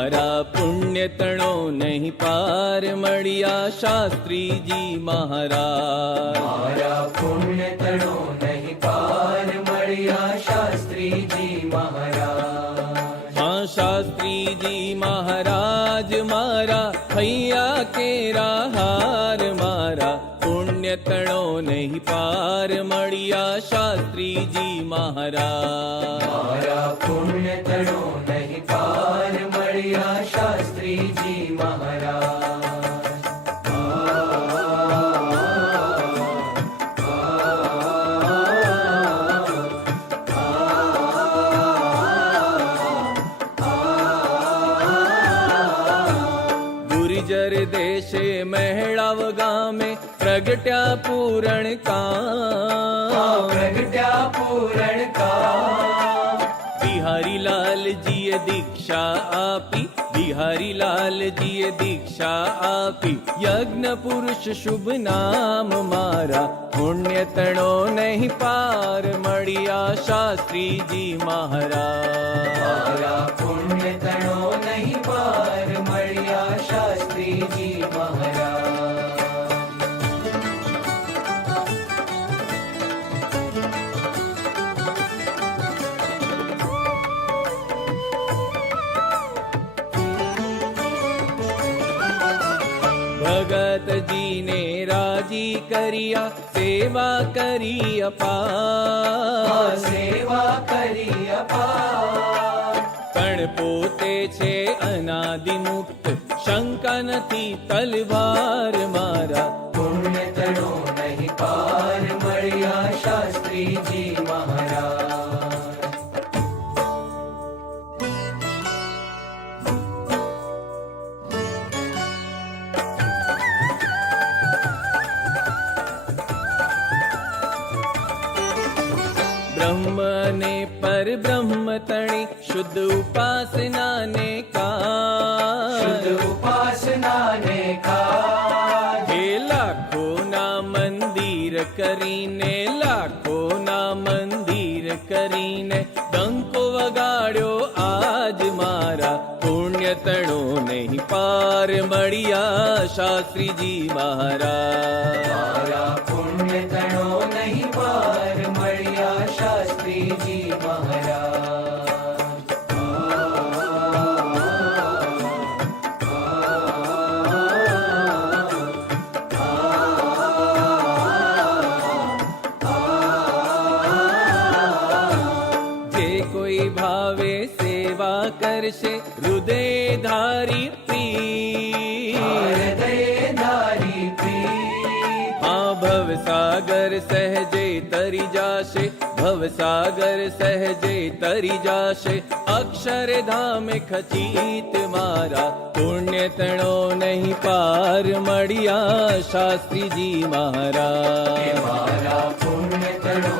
મારા પુણ્ય તણો નહીં પાર મળ્યા શાસ્ત્રીજી મહારાજ. મારા પુણ્ય તણો નહીં પાર મળ્યા શાસ્ત્રીજી મહારાજ. હા શાસ્ત્રીજી મહારાજ મારા હૈયા કેરા હાર મારા પુણ્ય તણો નહીં પાર મળ્યા શાસ્ત્રીજી મહારાજ. મારા પુણ્ય તણો નહીં પાર મળ્યા શાસ્ત્રીજી મહારાજ. ગુર્જર દેશે મહેળાવ ગામે પ્રગટ્યા પૂરણ કામ. પ્રગટ્યા પૂરણ કામ. બિહારીલાલજીએ દીક્ષા આપી, બિહારીલાલજીએ દીક્ષા આપી. યજ્ઞ પુરુષ શુભ નામ મારા પુણ્ય તણો નહીં પાર મળ્યા શાસ્ત્રીજી મહારાજ. મારા પુણ્ય તણો નહીં પાર મળ્યા શાસ્ત્રીજી મહારાજ. ભગતજીને રાજી કર્યા સેવા કરી અપાર. સેવા કરી અપાર. પણ પોતે છે અનાદિ મુક્ત શંકા નથી તલવાર મારા પુણ્ય તણો નહીં પાર મળ્યા શાસ્ત્રીજી મહારાજ. બ્રહ્મ ને પરબ્રહ્મ તણી શુદ્ધ ઉપાસના ને શુદ્ધ કા. ઉપાસના ને કા. હે લાખો ના મંદિર કરીને, લાખો ના મંદિર કરીને ડંકો વગાડ્યો આજ મારા પુણ્ય તણો નહીં પાર મળ્યા શાસ્ત્રીજી મહારાજ. મારા પુણ્ય તણો નહીં પાર મળ્યા શાસ્ત્રીજી મહારાજ. જે કોઈ ભાવે સેવા કરશે હૃદય ધારી પ્રીત. હૃદયધારી પ્રીત. હા ભવસાગર સહેજે તરી જાશે, ભવસાગર સહેજે તરી જાશે. અક્ષરધામ ખચિત મારા પુણ્ય તણો નહીં પાર મળ્યા શાસ્ત્રીજી મહારાજ. મારા પુણ્ય તણો